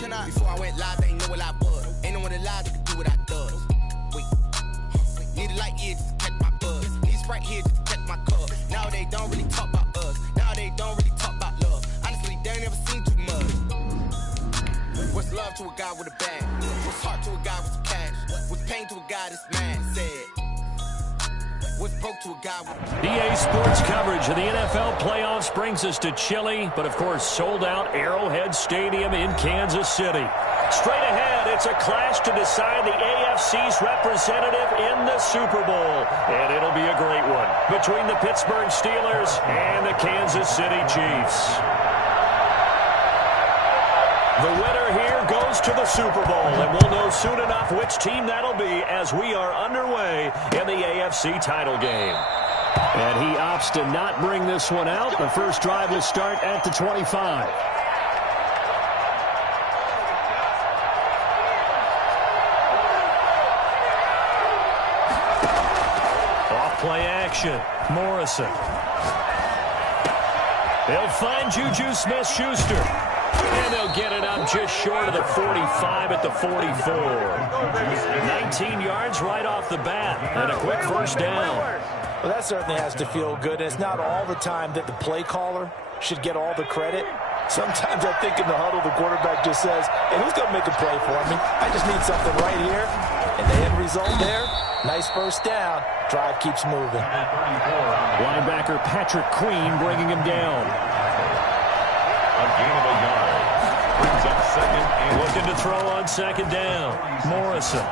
Before I went live, they ain't know what I was. Ain't no one alive that could do what I does. Wait. Need a light here just to catch my buzz. Need a Sprite here just to catch my cup. Now they don't really talk about us. Now they don't really talk about love. Honestly, they ain't never seen too much. What's love to a guy with a bag? What's heart to a guy with some cash? What's pain to a guy that's mad? Said. What's broke to a guy with... EA Sports coverage of the NFL playoffs brings us to Chile, but of course sold out Arrowhead Stadium in Kansas City. Straight ahead, it's a clash to decide the AFC's representative in the Super Bowl. And it'll be a great one between the Pittsburgh Steelers and the Kansas City Chiefs. The winner here goes to the Super Bowl, and we'll know soon enough which team that'll be as we are underway in the AFC title game. And he opts to not bring this one out. The first drive will start at the 25. Off-play action. Morrison. They'll find Juju Smith-Schuster. And they'll get it up just short of the 45 at the 44. 19 yards right off the bat. And a quick first down. Well, that certainly has to feel good. And it's not all the time that the play caller should get all the credit. Sometimes I think in the huddle, the quarterback just says, hey, who's going to make a play for me? I just need something right here. And the end result there, nice first down. Drive keeps moving. Linebacker Patrick Queen bringing him down. A gain of a yard. Brings up second and looking to throw on second down. Morrison.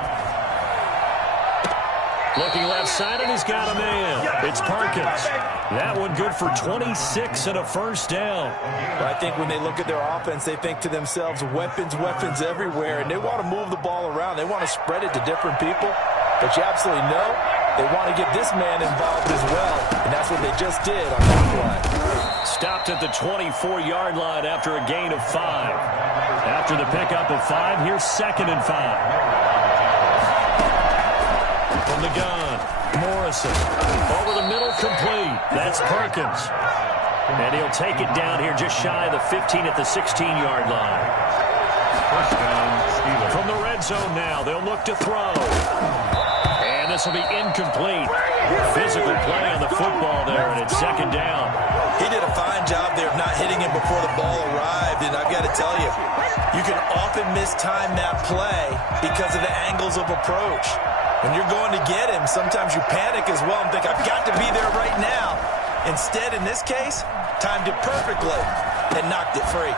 Looking left side, and he's got a man. It's Perkins. That one good for 26 and a first down. Well, I think when they look at their offense, they think to themselves, weapons, weapons everywhere, and they want to move the ball around. They want to spread it to different people. But you absolutely know they want to get this man involved as well, and that's what they just did on that play. Stopped at the 24-yard line after a gain of 5. After the pickup of 5, here's 2nd and 5. From the gun, Morrison. Over the middle, complete. That's Perkins. And he'll take it down here just shy of the 15 at the 16-yard line. first down, Steelers. From the red zone now, they'll look to throw. And this will be incomplete. Physical play on the football there, and it's 2nd down. He did a fine job there of not hitting him before the ball arrived, and I've got to tell you, you can often mistime that play because of the angles of approach. When you're going to get him, sometimes you panic as well and think, I've got to be there right now. Instead, in this case, timed it perfectly and knocked it free.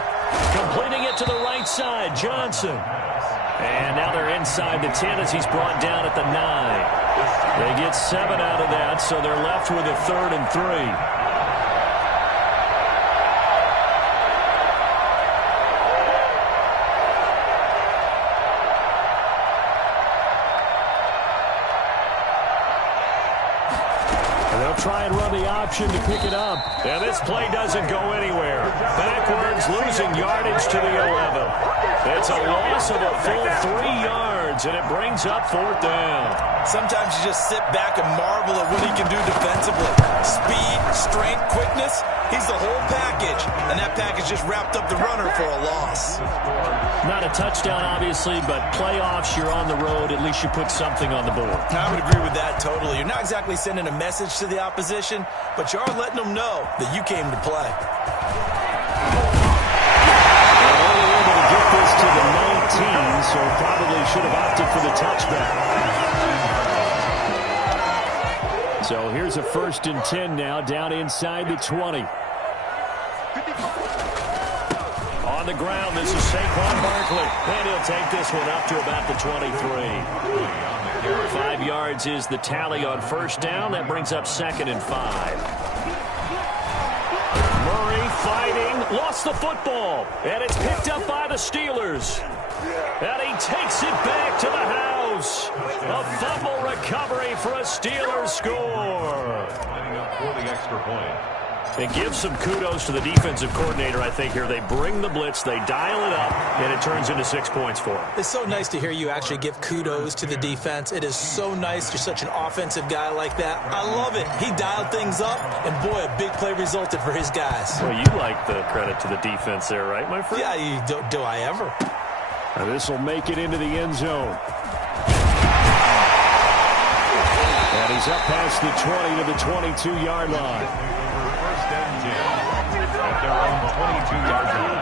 Completing it to the right side, Johnson. And now they're inside the 10 as he's brought down at the 9. They get 7 out of that, so they're left with a 3rd and 3. Try and run the option to pick it up. And this play doesn't go anywhere. Backwards, losing yardage to the 11. It's a loss of a full 3 yards, and it brings up 4th down. Sometimes you just sit back and marvel at what he can do defensively. Speed, strength, quickness, he's the whole package. And that package just wrapped up the runner for a loss. Not a touchdown, obviously, but playoffs, you're on the road. At least you put something on the board. I would agree with that totally. You're not exactly sending a message to the opposition, but you are letting them know that you came to play. And only able to get this to the 19, so probably should have opted for the touchback. So here's a 1st and 10 now, down inside the 20. On the ground, this is Saquon Barkley. And he'll take this one up to about the 23. 5 yards is the tally on 1st down. That brings up 2nd and 5. Murray fighting, lost the football. And it's picked up by the Steelers. And he takes it back to the house. A fumble recovery for a Steelers score. Lining up for the extra point. And give some kudos to the defensive coordinator, I think, here. They bring the blitz, they dial it up, and it turns into 6 points for them. It's so nice to hear you actually give kudos to the defense. It is so nice. You're such an offensive guy like that. I love it. He dialed things up, and boy, a big play resulted for his guys. Well, you like the credit to the defense there, right, my friend? Yeah, do I ever? And this will make it into the end zone. And he's up past the 20 to the 22-yard line. First and 10 at their own 22-yard line.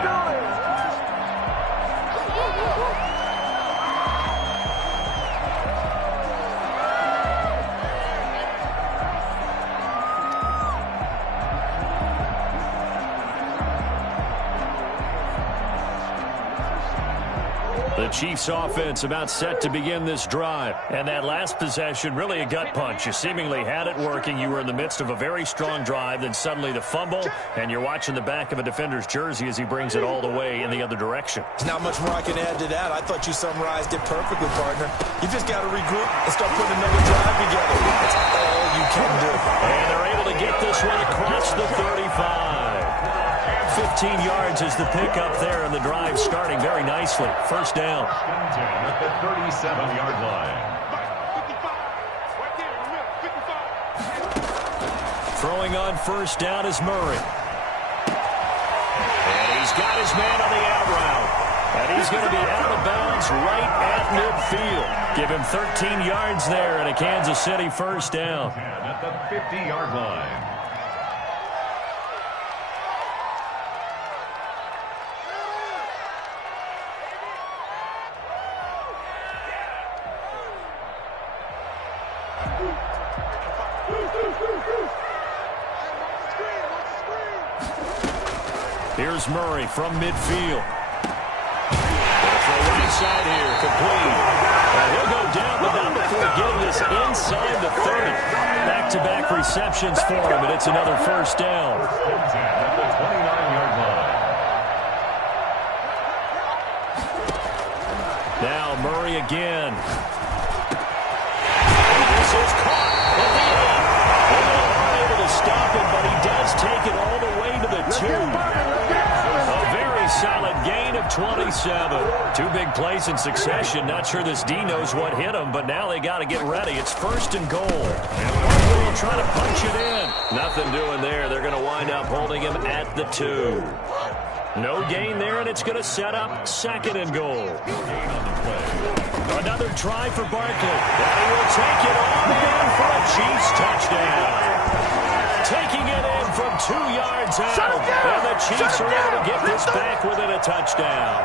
The Chiefs offense about set to begin this drive. And that last possession, really a gut punch. You seemingly had it working. You were in the midst of a very strong drive. Then suddenly the fumble, and you're watching the back of a defender's jersey as he brings it all the way in the other direction. There's not much more I can add to that. I thought you summarized it perfectly, partner. You just got to regroup and start putting another drive together. That's all you can do. And they're able to get this one across the 35. 15 yards is the pickup there, and the drive starting very nicely. First down. At the 37-yard line. Throwing on first down is Murray. And he's got his man on the out route. And he's going to be out of bounds right at midfield. Give him 13 yards there and a Kansas City first down. At the 50-yard line. Here's Murray from midfield. Right side here, complete. And he'll go down, but not before getting this inside the 30. Back-to-back receptions for him, and it's another first down. At the 29-yard line. Now Murray again. This is caught at the end. And they aren't able to stop him, but he does take it all the way to the 2. Solid gain of 27. Two big plays in succession. Not sure this D knows what hit him, but now they got to get ready. It's first and goal. And Barkley will try to punch it in. Nothing doing there. They're going to wind up holding him at the 2. No gain there, and it's going to set up second and goal. Another try for Barkley. And he will take it on in for a Chiefs touchdown. Taking it in from 2 yards out. And the Chiefs are able to get this back within a touchdown.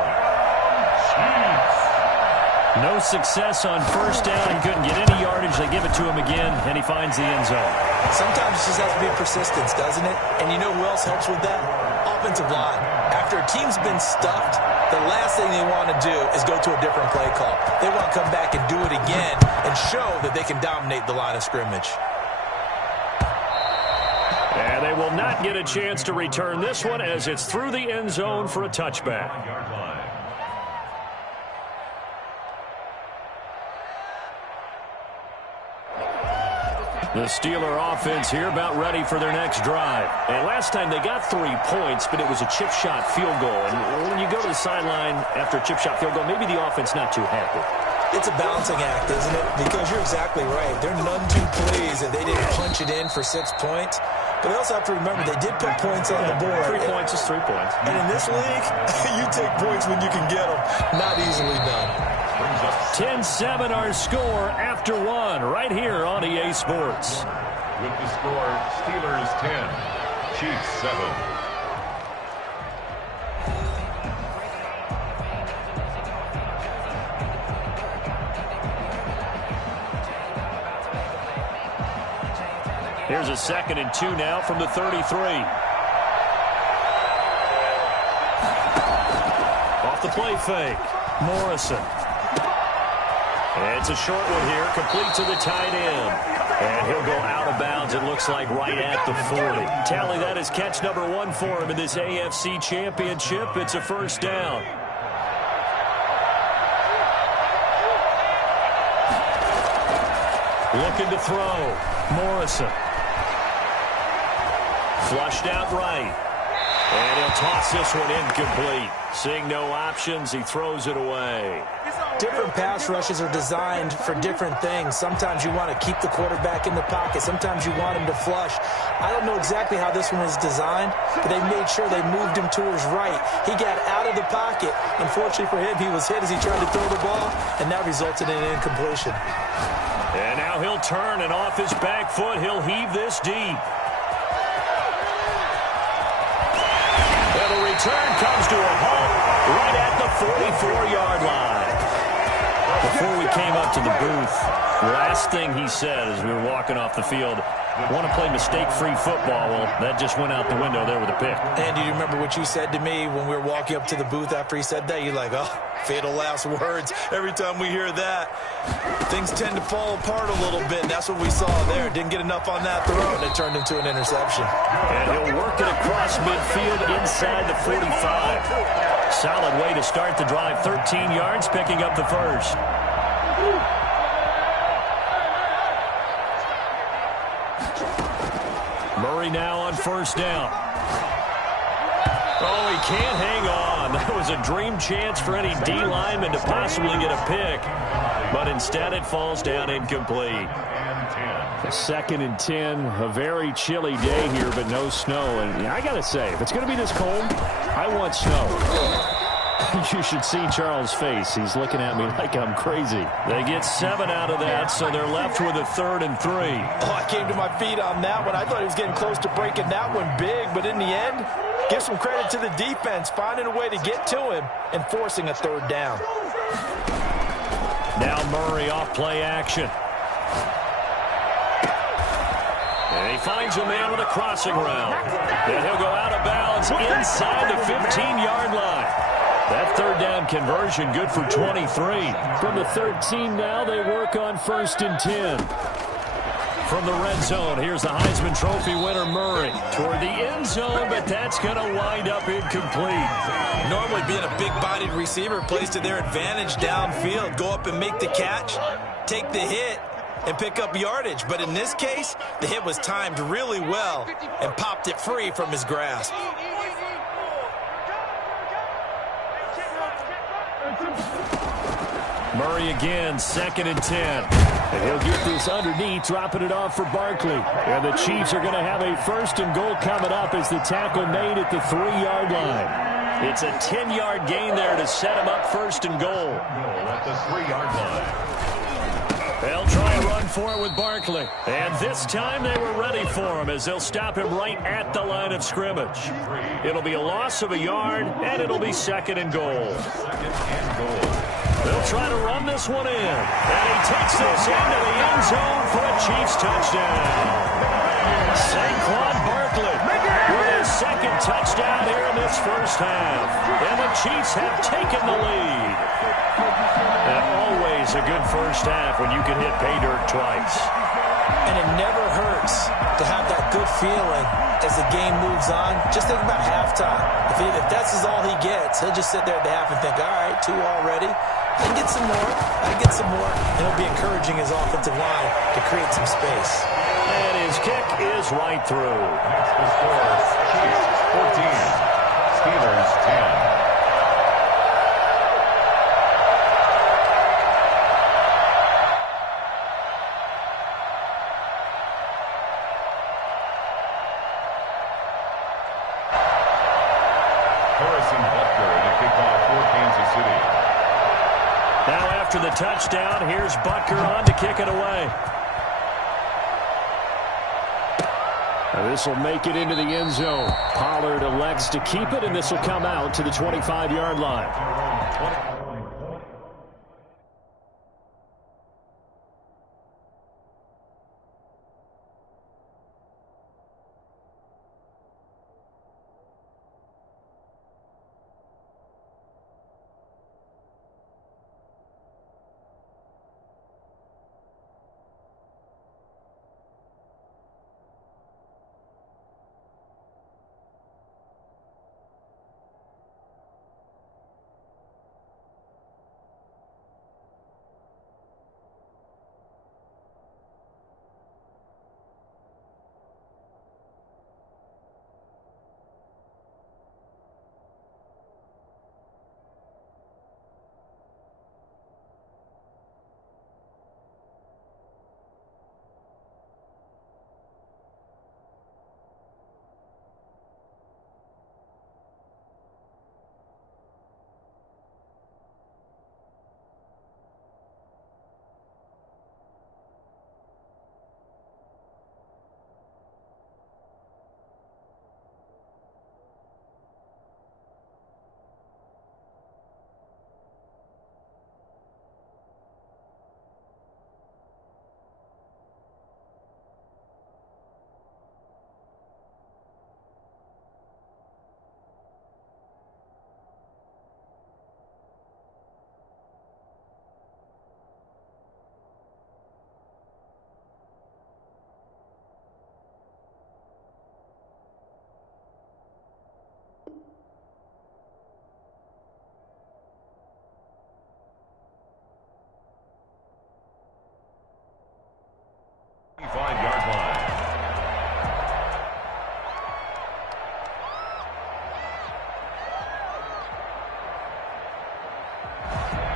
No success on first down and couldn't get any yardage. They give it to him again, and he finds the end zone. Sometimes it just has to be persistence, doesn't it? And you know who else helps with that? Offensive line. After a team's been stuffed, the last thing they want to do is go to a different play call. They want to come back and do it again and show that they can dominate the line of scrimmage. And they will not get a chance to return this one as it's through the end zone for a touchback. The Steeler offense here about ready for their next drive. And last time they got 3 points, but it was a chip shot field goal. And when you go to the sideline after a chip shot field goal, maybe the offense not too happy. It's a balancing act, isn't it? Because you're exactly right. They're none too pleased that they didn't punch it in for 6 points. But they also have to remember they did put points on the board. 3 points is 3 points. And in this league, you take points when you can get them. Not easily done. 10-7 our score after 1 right here on EA Sports. With the score, Steelers 10, Chiefs 7. Here's a 2nd and 2 now from the 33. Off the play fake. Morrison. And it's a short one here, complete to the tight end. And he'll go out of bounds, it looks like, right at the 40. Tally, that is catch number 1 for him in this AFC Championship. It's a first down. Looking to throw. Morrison. Flushed out right. And he'll toss this one incomplete. Seeing no options, he throws it away. Different pass rushes are designed for different things. Sometimes you want to keep the quarterback in the pocket. Sometimes you want him to flush. I don't know exactly how this one was designed, but they made sure they moved him to his right. He got out of the pocket. Unfortunately for him, he was hit as he tried to throw the ball, and that resulted in an incompletion. And now he'll turn, and off his back foot, he'll heave this deep. And the return comes to a halt right at the 44-yard line. Before we came up to the booth, the last thing he said as we were walking off the field, want to play mistake-free football. Well, that just went out the window there with a pick. And do you remember what you said to me when we were walking up to the booth after he said that? You're like, oh, fatal last words. Every time we hear that, things tend to fall apart a little bit, and that's what we saw there. Didn't get enough on that throw, and it turned into an interception. And he'll work it across midfield inside the 45. Solid way to start the drive. 13 yards, picking up the first. Murray now on first down. Oh, he can't hang on. That was a dream chance for any D lineman to possibly get a pick. But instead it falls down incomplete. A 2nd and 10, a very chilly day here, but no snow. And I got to say, if it's going to be this cold, I want snow. You should see Charles' face. He's looking at me like I'm crazy. They get 7 out of that, so they're left with a 3rd and 3. Oh, I came to my feet on that one. I thought he was getting close to breaking that one big, but in the end, give some credit to the defense, finding a way to get to him and forcing a 3rd down. Now Murray off play action. And he finds a man with a crossing route. And he'll go out of bounds inside the 15-yard line. That 3rd down conversion good for 23. From the 13 now, they work on 1st and 10. From the red zone, here's the Heisman Trophy winner, Murray. Toward the end zone, but that's going to wind up incomplete. Normally being a big-bodied receiver plays to their advantage downfield. Go up and make the catch, take the hit, and pick up yardage. But in this case, the hit was timed really well and popped it free from his grasp. Murray again, 2nd and 10. And he'll get this underneath, dropping it off for Barkley. And the Chiefs are going to have a 1st and goal coming up as the tackle made at the 3-yard line. It's a 10-yard gain there to set him up 1st and goal. At the 3-yard line. They'll try and run for it with Barkley. And this time they were ready for him as they'll stop him right at the line of scrimmage. It'll be a loss of a yard, and it'll be 2nd and goal. 2nd and goal. They'll try to run this one in. And he takes this into the end zone for a Chiefs touchdown. Saquon Barkley with his 2nd touchdown here in this first half. And the Chiefs have taken the lead. And always a good first half when you can hit pay dirt twice. And it never hurts to have that good feeling as the game moves on. Just think about halftime. If that's all he gets, he'll just sit there at the half and think, all right, 2 already. I can get some more. I can get some more. And it'll be encouraging his offensive line to create some space. And his kick is right through. That's the score. Chiefs 14, Steelers 10. After the touchdown, here's Butker on to kick it away. This will make it into the end zone. Pollard elects to keep it, and this will come out to the 25-yard line.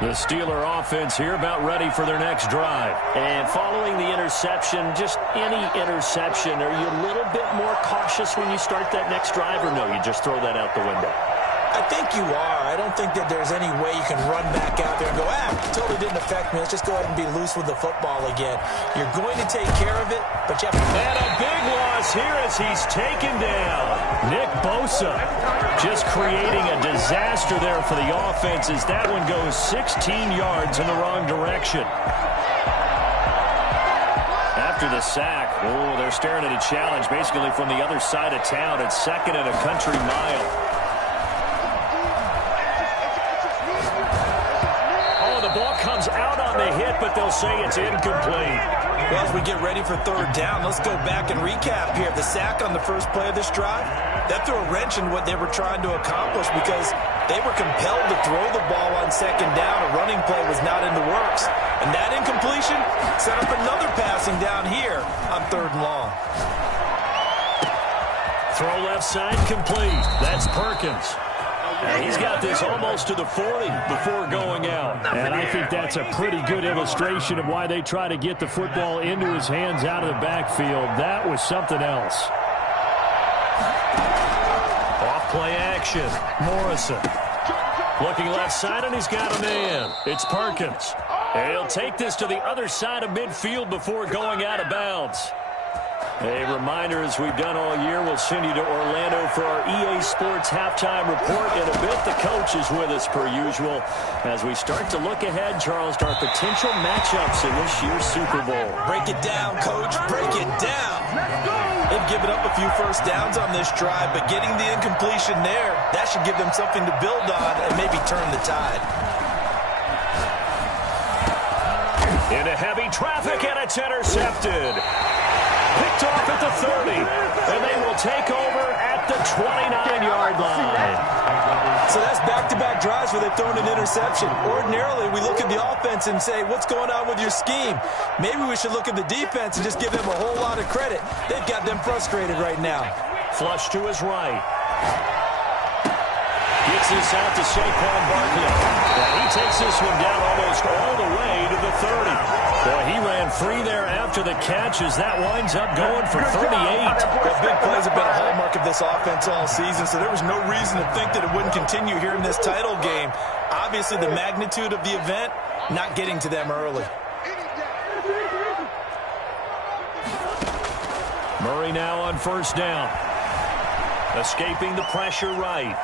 The Steeler offense here about ready for their next drive. And following the interception, just any interception, are you a little bit more cautious when you start that next drive, or no, you just throw that out the window? I think you are. I don't think that there's any way you can run back out there and go, totally didn't affect me. Let's just go ahead and be loose with the football again. You're going to take care of it, but you have to... And a big loss here as he's taken down. Nick Bosa just creating a disaster there for the offense as that one goes 16 yards in the wrong direction. After the sack, they're staring at a challenge basically from the other side of town. It's second and a country mile. The ball comes out on the hit, but they'll say it's incomplete. Well, as we get ready for third down, let's go back and recap here. The sack on the first play of this drive, that threw a wrench in what they were trying to accomplish because they were compelled to throw the ball on second down. A running play was not in the works. And that incompletion set up another passing down here on third and long. Throw left side complete. That's Perkins. And he's got this almost to the 40 before going out. And I think that's a pretty good illustration of why they try to get the football into his hands out of the backfield. That was something else. Off-play action. Morrison. Looking left side, and he's got a man. It's Perkins. And he'll take this to the other side of midfield before going out of bounds. A reminder, as we've done all year, we'll send you to Orlando for our EA Sports halftime report. In a bit, the coach is with us per usual. As we start to look ahead, Charles, to our potential matchups in this year's Super Bowl. Break it down, Coach. Break it down. They've given up a few first downs on this drive, but getting the incompletion there, that should give them something to build on and maybe turn the tide. Into heavy traffic, and it's intercepted. Picked off at the 30, and they will take over at the 29-yard line. So that's back-to-back drives where they've thrown an interception. Ordinarily, we look at the offense and say, what's going on with your scheme? Maybe we should look at the defense and just give them a whole lot of credit. They've got them frustrated right now. Flush to his right. Gets this out to Saquon Barkley. And he takes this one down almost all the way to the 30. Boy, he ran free there after the catch as that winds up going for 38. Well, big plays have been a hallmark of this offense all season, so there was no reason to think that it wouldn't continue here in this title game. Obviously, the magnitude of the event not getting to them early. Murray now on first down. Escaping the pressure right.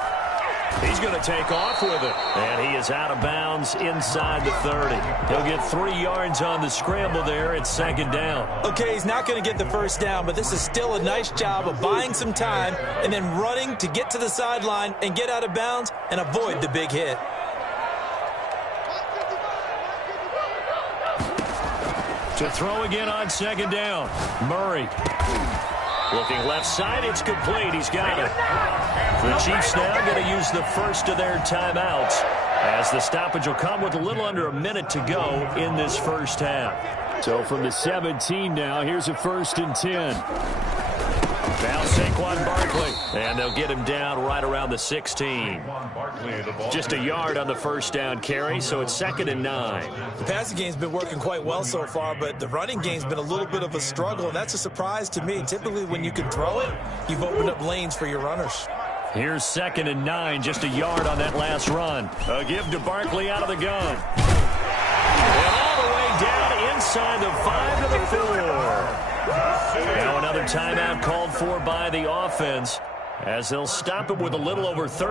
He's going to take off with it. And he is out of bounds inside the 30. He'll get 3 yards on the scramble there. It's second down. Okay, he's not going to get the first down, but this is still a nice job of buying some time and then running to get to the sideline and get out of bounds and avoid the big hit. To throw again on second down. Murray. Looking left side, it's complete. He's got it. The Chiefs now going to use the first of their timeouts as the stoppage will come with a little under a minute to go in this first half. So from the 17 now, here's a 1st and 10. Now Saquon Barkley, and they'll get him down right around the 16. Just a yard on the first down carry, so it's 2nd and 9. The passing game's been working quite well so far, but the running game's been a little bit of a struggle, and that's a surprise to me. Typically, when you can throw it, you've opened up lanes for your runners. Here's 2nd and 9, just a yard on that last run. A give to Barkley out of the gun. And all the way down inside the 5 to the 4. Now another timeout called for by the offense as they'll stop it with a little over 30.